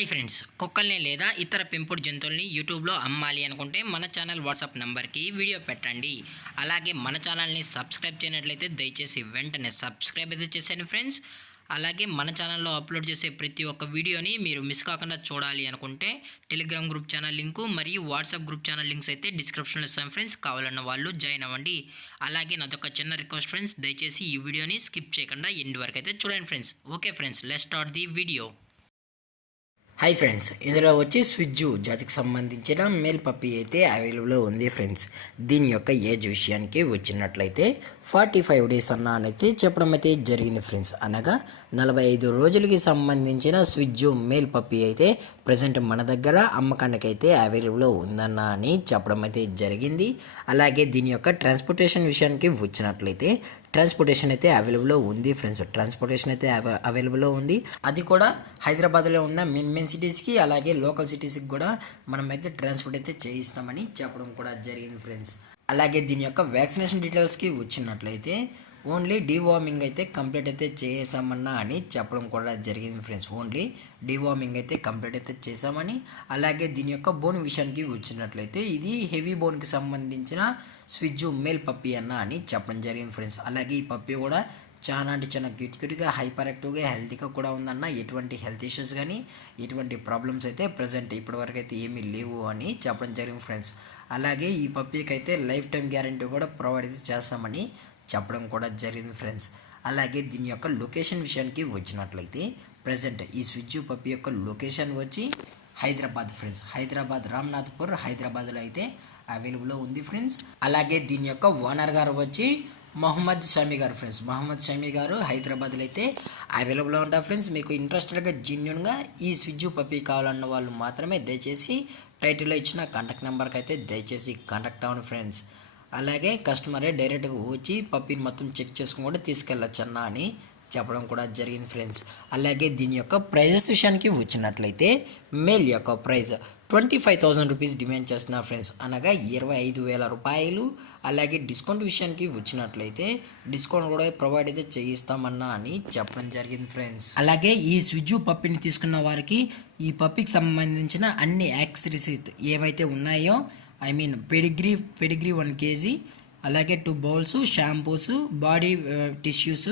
Hi friends, కుక్కల్ని లేదా ఇతర పెంపుడు జంతువుల్ని యూట్యూబ్లో అమ్మాలి అనుకుంటే మన ఛానల్ వాట్సాప్ నెంబర్కి వీడియో పెట్టండి. అలాగే మన ఛానల్ని సబ్స్క్రైబ్ చేయనట్లయితే దయచేసి వెంటనే సబ్స్క్రైబ్ అయితే చేసేయండి ఫ్రెండ్స్. అలాగే మన ఛానల్లో అప్లోడ్ చేసే ప్రతి ఒక్క వీడియోని మీరు మిస్ కాకుండా చూడాలి అనుకుంటే టెలిగ్రామ్ గ్రూప్ ఛానల్ లింకు మరియు వాట్సాప్ గ్రూప్ ఛానల్ లింక్స్ అయితే డిస్క్రిప్షన్లో ఇస్తాను ఫ్రెండ్స్. కావాలన్న వాళ్ళు జాయిన్ అవ్వండి. అలాగే నాదొక చిన్న రిక్వెస్ట్ ఫ్రెండ్స్, దయచేసి ఈ వీడియోని స్కిప్ చేయకుండా ఎండ్ వరకు అయితే చూడండి friends. Okay friends, let's start the video. Hi friends, ఇందులో వచ్చి స్విజ్జు జాతికి సంబంధించిన మేల్ పప్పీ అయితే అవైలబుల్లో ఉంది ఫ్రెండ్స్. దీని యొక్క ఏజ్ విషయానికి వచ్చినట్లయితే 45 డేస్ అయితే చెప్పడం అయితే జరిగింది ఫ్రెండ్స్. అనగా 45 రోజులకి సంబంధించిన స్విజ్జు మేల్ పప్పీ అయితే ప్రజెంట్ మన దగ్గర అమ్మకానికి అయితే అవైలబుల్లో ఉందన్న అని చెప్పడం అయితే జరిగింది. అలాగే దీని యొక్క ట్రాన్స్పోర్టేషన్ విషయానికి వచ్చినట్లయితే ట్రాన్స్పోర్టేషన్ అయితే అవైలబుల్లో ఉంది ఫ్రెండ్స్. ట్రాన్స్పోర్టేషన్ అయితే అవైలబుల్లో ఉంది. అది కూడా హైదరాబాద్లో ఉన్న మెయిన్ సిటీస్కి అలాగే లోకల్ సిటీస్కి కూడా మనం అయితే ట్రాన్స్పోర్ట్ అయితే చేయిస్తామని చెప్పడం కూడా జరిగింది ఫ్రెండ్స్. అలాగే దీని యొక్క వ్యాక్సినేషన్ డీటెయిల్స్కి వచ్చినట్లయితే ఓన్లీ డీవార్మింగ్ అయితే కంప్లీట్ అయితే చేసామన్నా అని చెప్పడం కూడా జరిగింది ఫ్రెండ్స్. ఓన్లీ డీవార్మింగ్ అయితే కంప్లీట్ అయితే చేసామని. అలాగే దీని యొక్క బోన్ విషయానికి వచ్చినట్లయితే ఇది హెవీ బోన్కి సంబంధించిన స్విజ్జు మేల్ పప్పీ అన్న అని చెప్పడం జరిగింది ఫ్రెండ్స్. అలాగే ఈ పప్పీ కూడా చాలా అంటే చాలా క్యూట్గా హైపర్ యాక్టివ్గా హెల్తీగా కూడా ఉందన్న. ఎటువంటి హెల్త్ ఇష్యూస్ కానీ ఎటువంటి ప్రాబ్లమ్స్ అయితే ప్రజెంట్ ఇప్పటివరకు అయితే ఏమీ లేవు అని చెప్పడం జరిగింది ఫ్రెండ్స్. అలాగే ఈ పప్పీకి అయితే లైఫ్ టైం గ్యారంటీ కూడా ప్రొవైడ్ అయితే చేస్తామని చెప్పడం కూడా జరిగింది ఫ్రెండ్స్. అలాగే దీని యొక్క లొకేషన్ విషయానికి వచ్చినట్లయితే ప్రజెంట్ ఈ స్విజ్జు పప్పీ యొక్క లొకేషన్ వచ్చి హైదరాబాద్ ఫ్రెండ్స్. హైదరాబాద్ రామ్నాథ్పూర్ హైదరాబాద్లో అయితే అవైలబుల్లో ఉంది ఫ్రెండ్స్. అలాగే దీని యొక్క ఓనర్ గారు వచ్చి మహమ్మద్ షమీ గారు ఫ్రెండ్స్. మహమ్మద్ షమీ గారు హైదరాబాద్లో అయితే అవైలబుల్లో ఉంటారు ఫ్రెండ్స్. మీకు ఇంట్రెస్టెడ్గా జెన్యున్గా ఈ స్విజ్జు పప్పీ కావాలన్న వాళ్ళు మాత్రమే దయచేసి టైటిల్లో ఇచ్చిన కాంటాక్ట్ నెంబర్కి అయితే దయచేసి కాంటాక్ట్ అవ్వండి ఫ్రెండ్స్. అలాగే కస్టమరే డైరెక్ట్గా వచ్చి పప్పీని మొత్తం చెక్ చేసుకుని కూడా తీసుకెళ్ళచ్చు అన్న అని చెప్పడం కూడా జరిగింది ఫ్రెండ్స్. అలాగే దీని యొక్క ప్రైజెస్ విషయానికి వచ్చినట్లయితే మేల్ యొక్క ప్రైజ్ 25,000 రూపీస్ డిమాండ్ చేస్తున్నారు ఫ్రెండ్స్. అనగా 25,000 రూపాయలు. అలాగే డిస్కౌంట్ విషయానికి వచ్చినట్లయితే డిస్కౌంట్ కూడా ప్రొవైడ్ అయితే చేయిస్తామన్నా అని చెప్పడం జరిగింది ఫ్రెండ్స్. అలాగే ఈ స్విజ్జు పప్పీని తీసుకున్న వారికి ఈ పప్పీకి సంబంధించిన అన్ని యాక్సెసరీస్ ఏవైతే ఉన్నాయో పెడిగ్రీ 1 kg, అలాగే 2 బౌల్స్, షాంపూస్, బాడీ టిష్యూస్,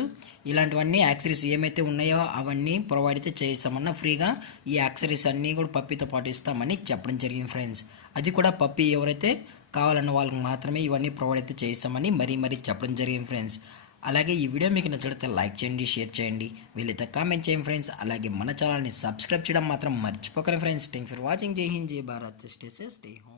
ఇలాంటివన్నీ యాక్సెసరీస్ ఏమైతే ఉన్నాయో అవన్నీ ప్రొవైడ్ అయితే చేస్తామన్నా ఫ్రీగా. ఈ యాక్సెసరీస్ అన్నీ కూడా పప్పీతో పాటు ఇస్తామని చెప్పడం జరిగింది ఫ్రెండ్స్. అది కూడా పప్పీ ఎవరైతే కావాలన్న వాళ్ళకి మాత్రమే ఇవన్నీ ప్రొవైడ్ అయితే చేస్తామని మరీ చెప్పడం జరిగింది ఫ్రెండ్స్. అలాగే ఈ వీడియో మీకు నచ్చితే లైక్ చేయండి, షేర్ చేయండి, వీలైతే కామెంట్ చేయండి ఫ్రెండ్స్. అలాగే మన ఛానల్ని సబ్స్క్రైబ్ చేయడం మాత్రం మర్చిపోకండి ఫ్రెండ్స్. Thank for watching. జై హింద్, జై Bharat, stay safe, stay home.